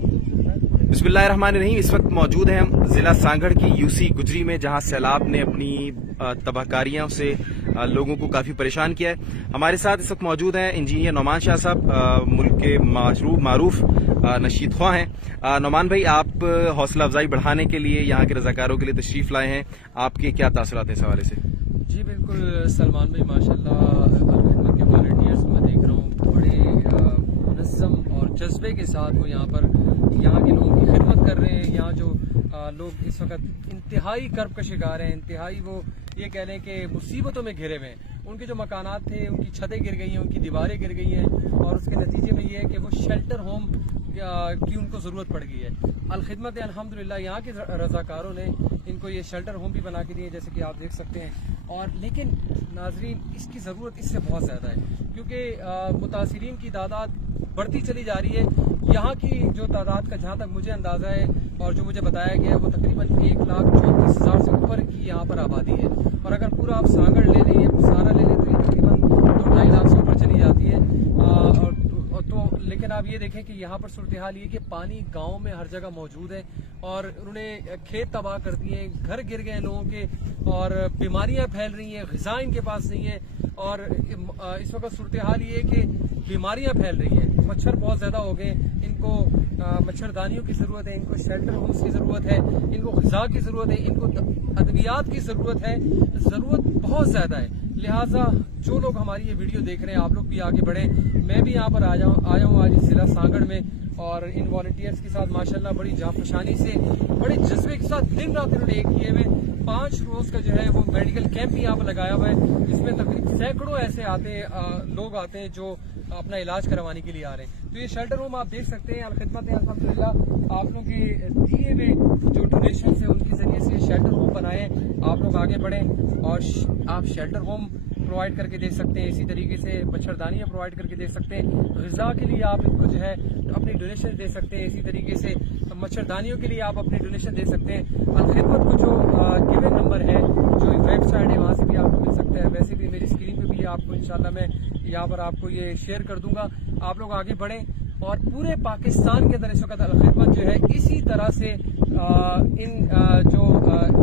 बिस्मिल्लाहिर्रहमानिर्रहीम। इस वक्त मौजूद हैं हम जिला सांगड़ की यूसी गुजरी में, जहां सैलाब ने अपनी तबाहकारियों से लोगों को काफी परेशान किया है। हमारे साथ इस वक्त मौजूद हैं इंजीनियर नौमान शाह साहब, मुल्क के मारूफ नशीद ख्वाह हैं। नौमान भाई, आप हौसला अफजाई बढ़ाने के लिए यहाँ के रजाकारों के लिए तशरीफ लाए हैं, आपके क्या तासुरात हैं इस हवाले से? जी बिल्कुल सलमान भाई, माशाल्लाह खिदमत के वॉलंटियर्स मैं देख रहा हूँ बड़े मुनज़्ज़म और जज्बे के साथ वो यहाँ पर यहाँ के लोगों की खिदमत कर रहे हैं। यहाँ जो लोग इस वक्त इंतहाई कर्ब का शिकार हैं, इंतहाई वो ये कह लें कि मुसीबतों में घिरे हुए हैं। उनके जो मकानात थे उनकी छतें गिर गई हैं, उनकी दीवारें गिर गई हैं और उसके नतीजे में ये है कि वो शेल्टर होम की उनको ज़रूरत पड़ गई है। अलखिदमत अल्हम्दुलिल्लाह यहाँ के रज़ाकारों ने इनको ये शेल्टर होम भी बना के दिए, जैसे कि आप देख सकते हैं। और लेकिन नाजरीन, इसकी ज़रूरत इससे बहुत ज़्यादा है, क्योंकि मुतासिरीन की तादाद बढ़ती चली जा रही है। यहाँ की जो तादाद का जहाँ तक मुझे अंदाज़ा है और जो मुझे बताया गया है, वो तकरीबन 1,34,000 से ऊपर की यहाँ पर आबादी है। और अगर पूरा आप सांगड़ ले लें, सारा ले लें, तो ये तकरीबन 2-2.5 लाख से ऊपर चली जाती है। तो लेकिन आप ये देखें कि यहाँ पर सूरत हाल ये कि पानी गाँव में हर जगह मौजूद है और उन्होंने खेत तबाह कर दिए, घर गिर गए लोगों के और बीमारियां फैल रही हैं, ग़िज़ा इनके पास नहीं है। और इस वक्त सूरत हाल ये है कि बीमारियां फैल रही हैं, मच्छर बहुत ज़्यादा हो गए, इनको मच्छरदानियों की ज़रूरत है, इनको शेल्टर होम्स की ज़रूरत है, इनको ग़िज़ा की ज़रूरत है, इनको अद्वियात की ज़रूरत है। ज़रूरत बहुत ज़्यादा है। लिहाजा जो लोग हमारी ये वीडियो देख रहे हैं, आप लोग भी आगे बढ़ें। मैं भी यहाँ पर आया हूँ आज जिला सांगड़ में, और इन वॉलंटियर्स के साथ माशाल्लाह बड़ी जाफशानी से, बड़े जज्बे के साथ दिन रात इन्होंने एक किए हुए 5 रोज का जो है वो मेडिकल कैंप भी यहाँ पर लगाया हुआ है, जिसमें तकरीबन सैकड़ों ऐसे लोग आते हैं जो अपना इलाज करवाने के लिए आ रहे हैं। तो ये शेल्टर होम आप देख सकते हैं। अलखिदमत अल्हम्दुलिल्लाह आप लोग के दिए हुए जो डोनेशन है उनके जरिए से शेल्टर होम बनाए। आप लोग आगे बढ़ें और आप शेल्टर होम प्रोवाइड करके दे सकते हैं, इसी तरीके से मच्छरदानियाँ प्रोवाइड करके दे सकते हैं। ग़िज़ा के लिए आप इनको जो है अपनी डोनेशन दे सकते हैं, इसी तरीके से मच्छरदानियों के लिए आप अपनी डोनेशन दे सकते हैं। अलखिदमत को जो गिवन नंबर है, जो वेबसाइट है, वहाँ से भी आपको मिल सकता है। वैसे भी मेरी स्क्रीन पे भी आपको इंशाल्लाह मैं यहाँ पर आपको ये शेयर कर दूंगा। आप लोग आगे बढ़ें और पूरे पाकिस्तान के अंदर इस वक्त अलखिदमत जो है इसी तरह से इन जो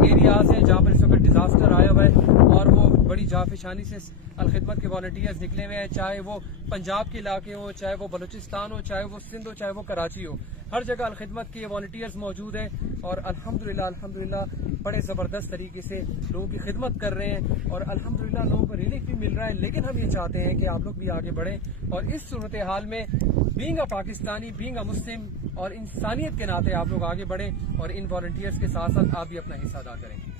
एरियाज हैं जहाँ पर इस वक्त डिजास्टर आया हुआ है और वो बड़ी जाफिशानी से अलखिदमत के वॉलंटियर्स निकले हुए हैं, चाहे वो पंजाब के इलाके हो, चाहे वो बलूचिस्तान हो, चाहे वो सिंध हो, चाहे वो कराची हो, हर जगह अलखिदमत के वॉलंटियर्स मौजूद हैं और अल्हम्दुलिल्लाह बड़े ज़बरदस्त तरीके से लोगों की खिदमत कर रहे हैं और अल्हम्दुलिल्लाह लोगों को रिलीफ भी मिल रहा है। लेकिन हम ये चाहते हैं कि आप लोग भी आगे बढ़ें और इस सूरत हाल में being a Pakistani, being a Muslim और इंसानियत के नाते आप लोग आगे बढ़ें और इन वॉलंटियर्स के साथ साथ आप भी अपना हिस्सा अदा करें।